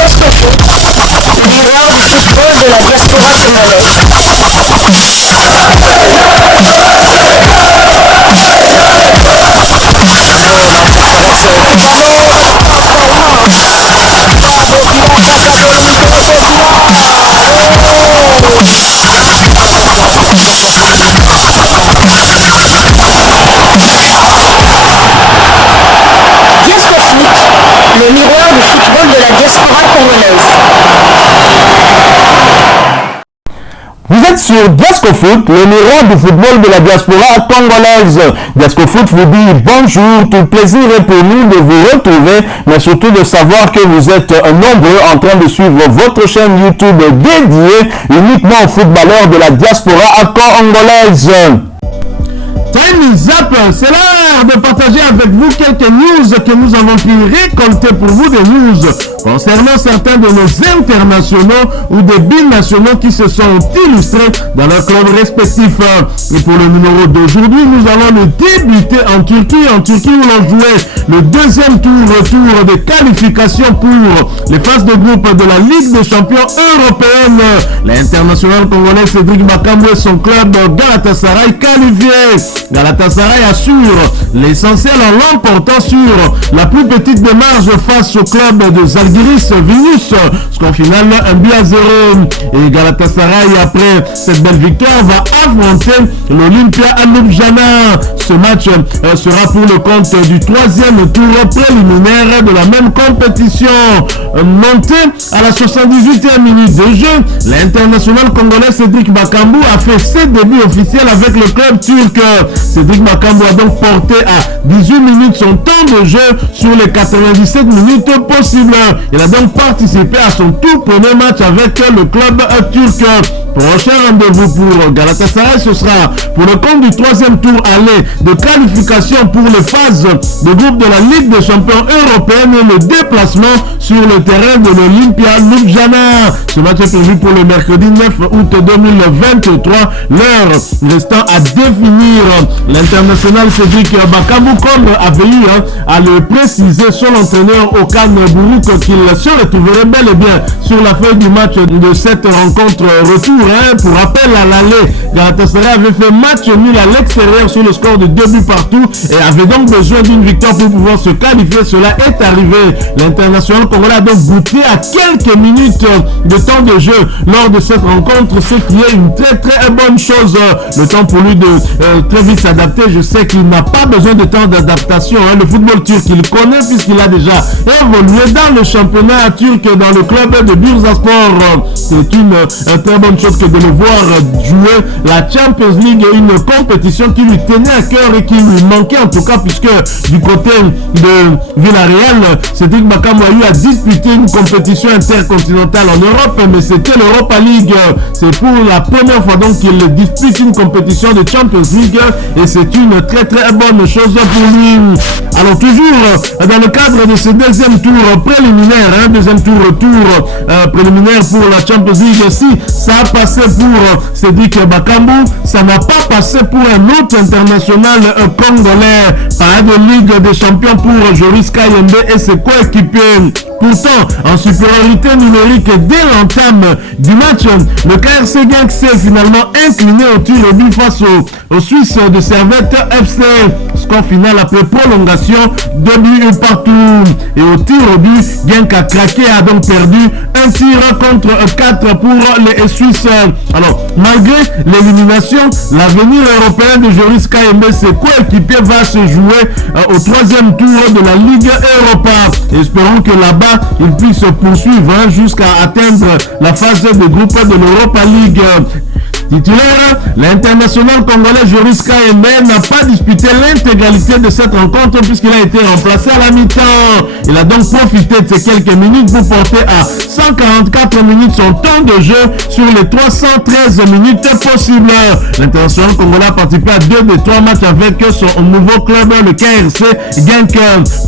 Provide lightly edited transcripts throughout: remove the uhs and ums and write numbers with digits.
Diasco Foot, numéro du football de la diaspora congolaise. Le miroir du football de la diaspora congolaise. Vous êtes sur Diasco Foot, le miroir du football de la diaspora congolaise. Diasco Foot vous dit bonjour, tout plaisir est pour nous de vous retrouver, mais surtout de savoir que vous êtes nombreux en train de suivre votre chaîne YouTube dédiée uniquement aux footballeurs de la diaspora congolaise. Time is up, c'est l'heure de partager avec vous quelques news que nous avons pu récolter pour vous, des news concernant certains de nos internationaux ou des binationaux qui se sont illustrés dans leurs clubs respectifs. Et pour le numéro d'aujourd'hui, nous allons le débuter en Turquie où l'on jouait le deuxième tour de qualification pour les phases de groupe de la Ligue des champions européenne. L'international congolais Cédric Bakambu et son club Galatasaray qualifié. Galatasaray assure l'essentiel en l'emportant sur la plus petite démarche face au club de Zalgiris Vilnius. Score final 1-0. Et Galatasaray, après cette belle victoire, va affronter l'Olympia Ljubljana. Ce match sera pour le compte du troisième tour préliminaire de la même compétition. Monté à la 78e minute de jeu, l'international congolais Cédric Bakambu a fait ses débuts officiels avec le club turc. Cédric Bakambu a donc porté à 18 minutes son temps de jeu sur les 97 minutes possibles. Il a donc participé à son tout premier match avec le club turc. Prochain rendez-vous pour Galatasaray, ce sera pour le compte du troisième tour aller de qualification pour les phases de groupe de la Ligue des champions européenne et le déplacement sur le terrain de l'Olympia Ljubljana. Ce match est prévu pour le mercredi 9 août 2023. L'heure restant à définir. L'international Cédric Bakambu, comme avait eu à le préciser son entraîneur Okan Buruk, qu'il se retrouverait bel et bien sur la feuille du match de cette rencontre retour. Pour rappel, à l'aller, Galatasaray avait fait match nul à l'extérieur sur le score de 2 buts partout et avait donc besoin d'une victoire pour pouvoir se qualifier. Cela est arrivé. L'international congolais a donc goûté à quelques minutes de temps de jeu lors de cette rencontre, ce qui est une très bonne chose. Le temps pour lui de très vite s'adapter. Je sais qu'il n'a pas besoin de temps d'adaptation. Le football turc, il connaît puisqu'il a déjà évolué dans le championnat turc, dans le club de Bursaspor. C'est une très bonne chose que de le voir jouer la Champions League, une compétition qui lui tenait à cœur et qui lui manquait en tout cas, puisque du côté de Villarreal, Cédric Bakambu a eu à disputer une compétition intercontinentale en Europe, mais c'était l'Europa League. C'est pour la première fois donc qu'il dispute une compétition de Champions League et c'est une très bonne chose pour lui. Alors toujours dans le cadre de ce deuxième tour préliminaire, deuxième tour préliminaire pour la Champions League, si ça a passé pour Cédric Bakambu, ça n'a pas passé pour un autre international congolais. Pas de Ligue des champions pour Joris Kayembe et ses coéquipiers. Pourtant, en supériorité numérique dès l'entame du match, le KRC Genk s'est finalement incliné au tir au but face aux Suisses de Servette FC. Score final après prolongation, 2 buts partout. Et au tir au but, Genk a craqué, a donc perdu un tir contre 4 pour les Suisses. Alors, malgré l'élimination, l'avenir européen de Joris Kayembe et ses coéquipiers va se jouer au troisième tour de la Ligue Europa. Espérons que là-bas, il puisse poursuivre jusqu'à atteindre la phase de groupe de l'Europa League. Titulaire, l'international congolais Joris Kayembe n'a pas disputé l'intégralité de cette rencontre puisqu'il a été remplacé à la mi-temps. Il a donc profité de ces quelques minutes pour porter à 144 minutes son temps de jeu sur les 313 minutes possibles. L'international congolais a participé à 2 des 3 matchs avec son nouveau club, le KRC Genk.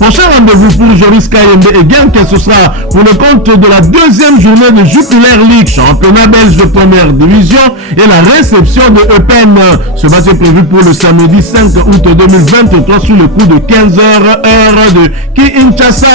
Prochain rendez-vous pour Joris Kayembe et Genk, ce sera pour le compte de la deuxième journée de Jupiler League, championnat belge de première division, et la réception de Eupen. Ce match est prévu pour le samedi 5 août 2023 sur le coup de 15h heure de Kinshasa.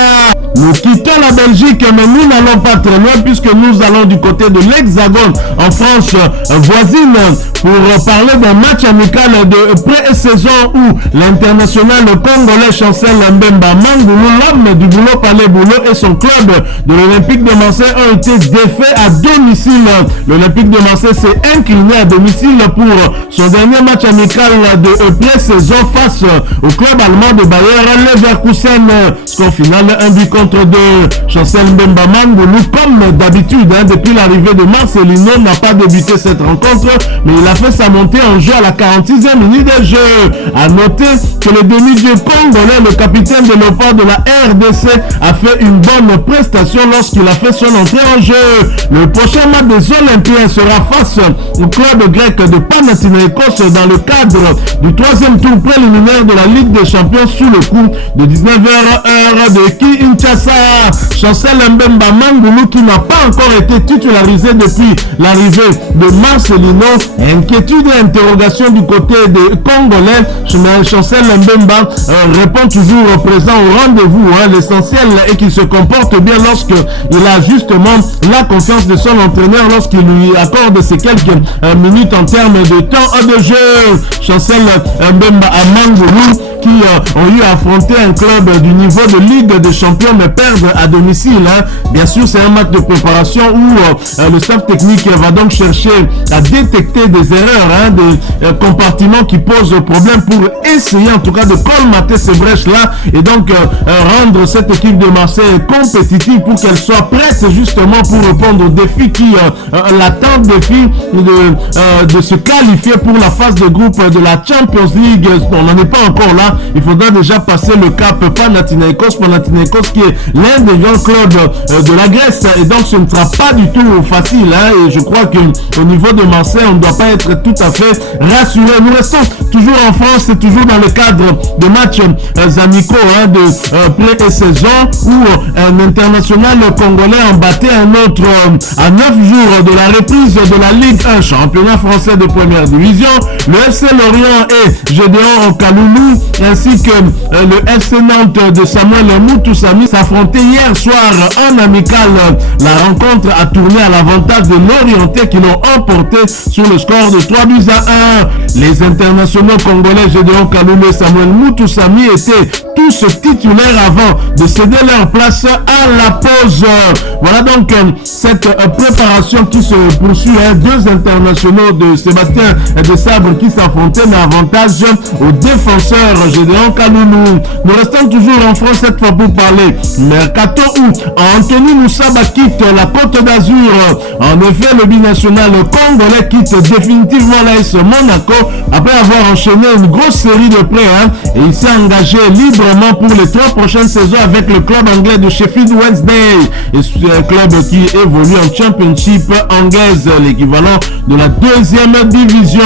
Nous quittons la Belgique, mais nous n'allons pas très loin puisque nous allons du côté de l'Hexagone, en France voisine, pour parler d'un match amical de pré-saison où l'international congolais Chancel Mbemba Mangoulou, l'homme du boulot Palais Boulot et son club de l'Olympique de Marseille ont été défaits à domicile. L'Olympique de Marseille s'est incliné à domicile pour son dernier match amical de pré-saison face au club allemand de Bayer Leverkusen. Score final 1-2. Chancel Mbemba Mangoulou, comme d'habitude, depuis l'arrivée de Marcelino, n'a pas débuté cette rencontre, mais il a fait sa montée en jeu à la 46e minute de jeu. A noter que le demi-dieu congolais, le capitaine de l'OPA de la RDC, a fait une bonne prestation lorsqu'il a fait son entrée en jeu. Le prochain match des Olympiens sera face au club grec de Panathinaikos dans le cadre du 3e tour préliminaire de la Ligue des Champions sous le coup de 19h de Kinshasa. Chancel Mbemba Mangoulou, qui n'a pas encore été titularisé depuis l'arrivée de Marcelino. Inquiétude et interrogation du côté des Congolais. Chancel Mbemba répond toujours présent au rendez-vous. L'essentiel est qu'il se comporte bien lorsqu'il a justement la confiance de son entraîneur, lorsqu'il lui accorde ces quelques minutes en termes de temps de jeu. Chancel Mbemba Mangoulou, qui ont eu à affronter un club du niveau de Ligue des Champions mais perdre à domicile. Bien sûr, c'est un match de préparation où le staff technique va donc chercher à détecter des erreurs, des compartiments qui posent problème pour essayer en tout cas de colmater ces brèches-là et donc rendre cette équipe de Marseille compétitive pour qu'elle soit prête justement pour répondre aux défis qui l'attendent, défi de se qualifier pour la phase de groupe de la Champions League. On n'en est pas encore là. Il faudra déjà passer le cap Panathinaikos qui est l'un des grands clubs de la Grèce, et donc ce ne sera pas du tout facile, et je crois qu'au niveau de Marseille on ne doit pas être tout à fait rassuré. Nous restons toujours en France, c'est toujours dans le cadre de matchs amicaux de pré-saison où un international congolais en battait un autre à 9 jours de la reprise de la Ligue 1, championnat français de première division. Le FC Lorient et Gédéon Kaloulou ainsi que le FC Nantes de Samuel Moutoussamy s'affrontaient hier soir en amical. La rencontre a tourné à l'avantage de l'Orientais qui l'ont emporté sur le score de 3-1. Les internationaux congolais Gédéon Kaloulou et Samuel Moutoussamy étaient tous titulaires avant de céder leur place à la pause. Voilà donc cette préparation qui se poursuit. Deux internationaux de Sébastien de Sabre qui s'affrontaient, mais avantage aux défenseurs Gédéon Kaloulou. Nous restons toujours en France cette fois pour parler mercato où Anthony Moussaba quitte la Côte d'Azur. En effet, le binational congolais quitte définitivement l'AS Monaco après avoir enchaîné une grosse série de prêts, et il s'est engagé librement pour les 3 prochaines saisons avec le club anglais de Sheffield Wednesday, et c'est un club qui évolue en Championship anglaise, l'équivalent de la 2e division.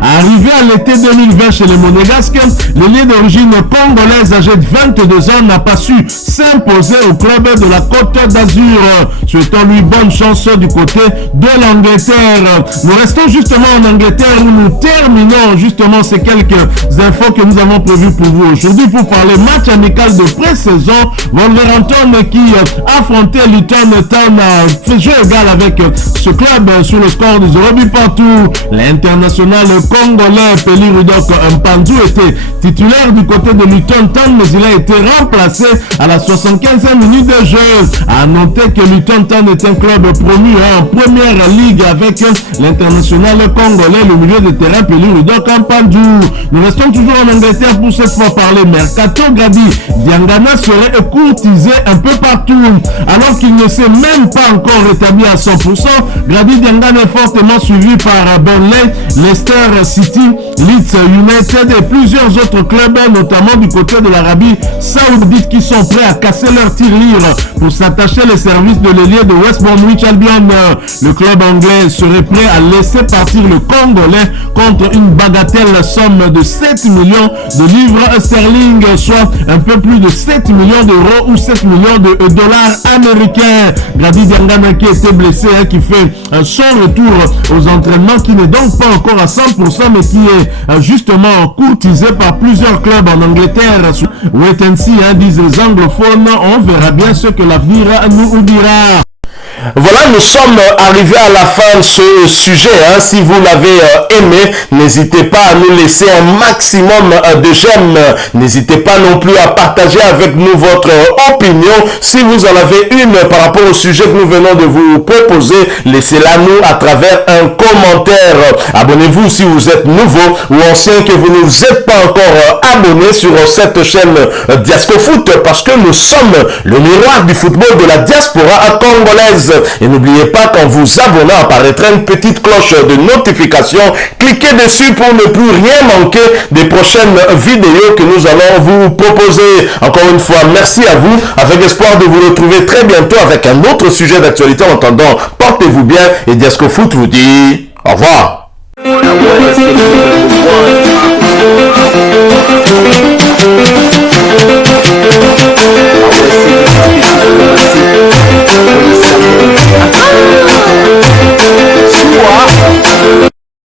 Arrivé à l'été 2020 chez les Monégasques, l'ailier d'origine congolaise âgé de 22 ans n'a pas su s'imposer au club de la Côte d'Azur. Souhaitons lui bonne chance du côté de l'Angleterre. Nous restons justement en Angleterre où nous terminons justement ces quelques infos que nous avons prévues pour vous aujourd'hui pour parler match amical de pré-saison. Wolverhampton qui affrontait Luton Town a fait jeu égal avec ce club sur le score de 0 partout. L'international congolais Peli Rudok Mpanzu était titulaire du côté de Luton Town, mais il a été remplacé à la 75e minute de jeu. À noter que Luton Town est un club promu en première ligue avec l'international congolais, le milieu de terrain Peli Rudok Mpanzu. Nous restons toujours en Angleterre pour cette fois parler mercato. Grady Diangana serait courtisé un peu partout alors qu'il ne s'est même pas encore rétabli à 100%. Grady Diangana est fortement suivi par Burnley, Leicester City, Leeds United et plusieurs autres clubs, notamment du côté de l'Arabie Saoudite, qui sont prêts à casser leur tirelire pour s'attacher les services de l'ailier de West Bromwich Albion. Le club anglais serait prêt à laisser partir le Congolais contre une bagatelle somme de 7 millions de livres sterling. soit un peu plus de 7 millions d'euros ou 7 millions de dollars américains. Grady Diangana qui était blessé, hein, qui fait son retour aux entraînements, qui n'est donc pas encore à 100%, mais qui est justement courtisé par plusieurs clubs en Angleterre. Wait and see, hein, disent les anglophones. On verra bien ce que l'avenir nous dira. Voilà, nous sommes arrivés à la fin de ce sujet. Hein. Si vous l'avez aimé, n'hésitez pas à nous laisser un maximum de j'aime. N'hésitez pas non plus à partager avec nous votre opinion. Si vous en avez une par rapport au sujet que nous venons de vous proposer, laissez-la nous à travers un commentaire. Abonnez-vous si vous êtes nouveau ou ancien, que vous ne vous êtes pas encore abonné sur cette chaîne Diasco Foot, parce que nous sommes le miroir du football de la diaspora congolaise. Et n'oubliez pas qu'en vous abonnant apparaîtra une petite cloche de notification. Cliquez dessus pour ne plus rien manquer des prochaines vidéos que nous allons vous proposer. Encore une fois, merci à vous, avec espoir de vous retrouver très bientôt avec un autre sujet d'actualité. En attendant, portez-vous bien et Diasco Foot vous dit au revoir.